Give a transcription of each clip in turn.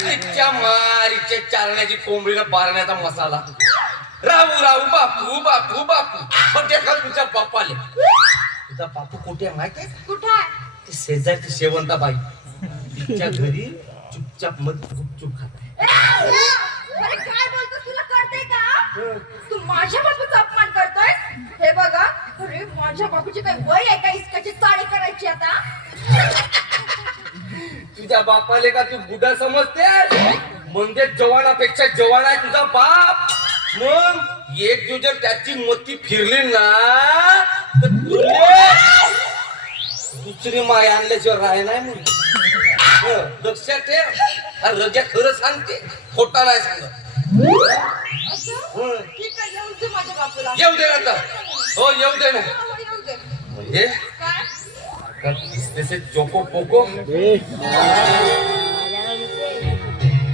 तिच्या मारीच्या चालण्याची कोंबडीनं पारण्याचा मसाला. राहू राहू बापू बापू बापू पण ते खा तुझ्या बापाले. तुझा बापू कुठे आहे माहिती आहे? कुठं आहे? ती शेजारची शेवंताबाई तिच्या घरी चुपचाप मत गुपचूप खात आहे. अरे काय बोलतोस, तुला कळतंय का? तू माझ्या बापूचा अपमान करतोय. हे बघा, अरे माझ्या बापूची काय वय आहे का इसकाची चाळी करायची आता? तुझ्या बापाले का तू बुडा समजते? म्हणजे जवानापेक्षा जवान आहे तुझा बाप. मग एक दिवस जर त्याची मती फिरली ना तर तुला दुसरी माय आणल्याशिवाय राह नाही म्हणून लक्षात ठेव. रग्या खरं सांगते, खोटा नाही सांगत. असं? ठीक आहे, येऊन दे माझ्या बापूला. येऊ दे आता. हो येऊ दे ना. हो, येऊ दे. म्हणजे काय? तसे चोको पोको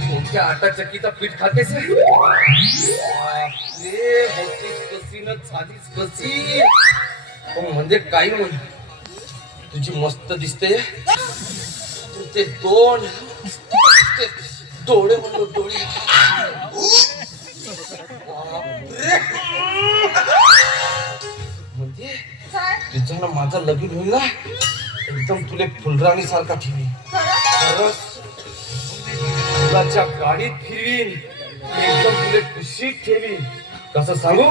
तुमच्या आटा चक्कीचा पीठ खातेस. बापरे, होतीस कशी न झालीस कशी. म्हणजे काही म्हण तुझी मस्त दिसते. तुझे दोन डोळे म्हणलो डोळे. म्हणजे काय? तिच्या माझं लगीन होईल ना एकदम तुले फुलराणी सारखा ठेवी. खरंच फुलाच्या गाडीत फिरवीन, एकदम तुले खुशीत ठेवीन. कसं सांगू?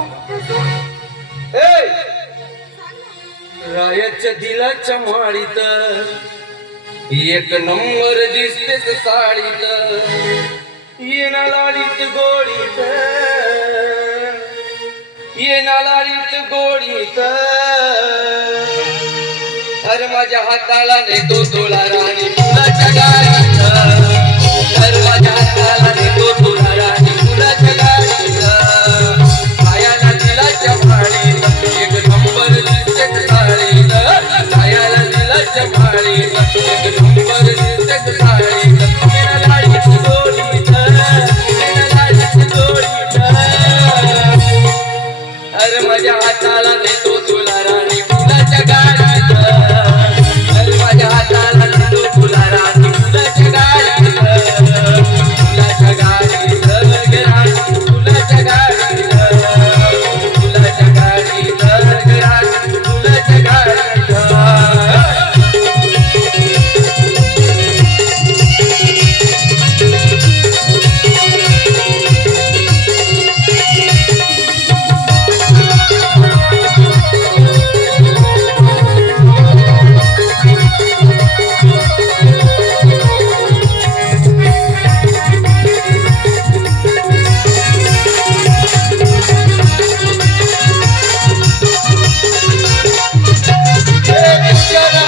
रायाच्या दिलाच्या माळीत एक नंबर दिसतेस साडीत. येना लाडीत गोडीत, येना लाडीत गोडीत. हर माझ्या हाताला नेतो तुला राणी फुलाच्या गाडीत. हर माझ्या हाताला नेतो तुला राणी फुलाच्या गाडीत. पायाला दिलाच्या माळीत एक नंबर दिसतेस साडीत. पायाला दिलाच्या माळीत एक नंबर दिसतेस साडीत. येना लाडीत गोडीत, येना लाडीत गोडीत. हर माझ्या हाताला नेतो तुला राणी फुलाच्या गाडीत. हर माझ्या हाताला नेतो तुला राणी फुलाच्या गाडीत. फुलाच्या गाडीत ग राणी, फुलाच्या गाडीत. फुलाच्या गाडीत ग राणी, फुलाच्या गाडीत.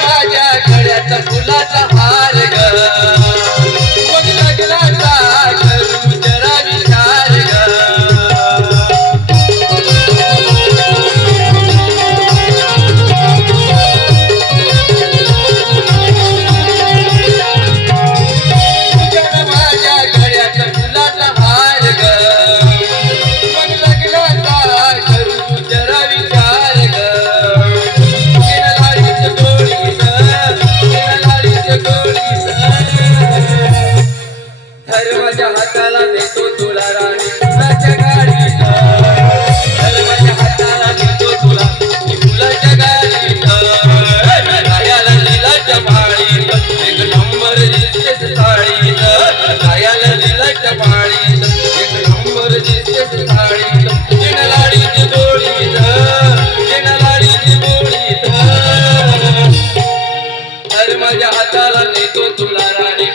माझ्या गळ्यात फुलाचा हार ग. मग लग्नाचा करू जरा विचार ग. माझ्या गळ्यात फुलाचा हार ग. मग लग्नाचा करू जरा विचार ग. हर माझ्या हाताला नेतो तुला राणी फुलाच्या गाडीत. हर माझ्या हाताला नेतो तुला फुलाच्या गाडीत. रायाला दिलाच्या माळीत एक नंबर दिसतेस साडीत. रायाला दिलाच्या माळीत एक नंबर दिसतेस साडीत. येना लाडीत गोडीत, येना लाडीत गोडीत. हर माझ्या हाताला नेतो तुला राणी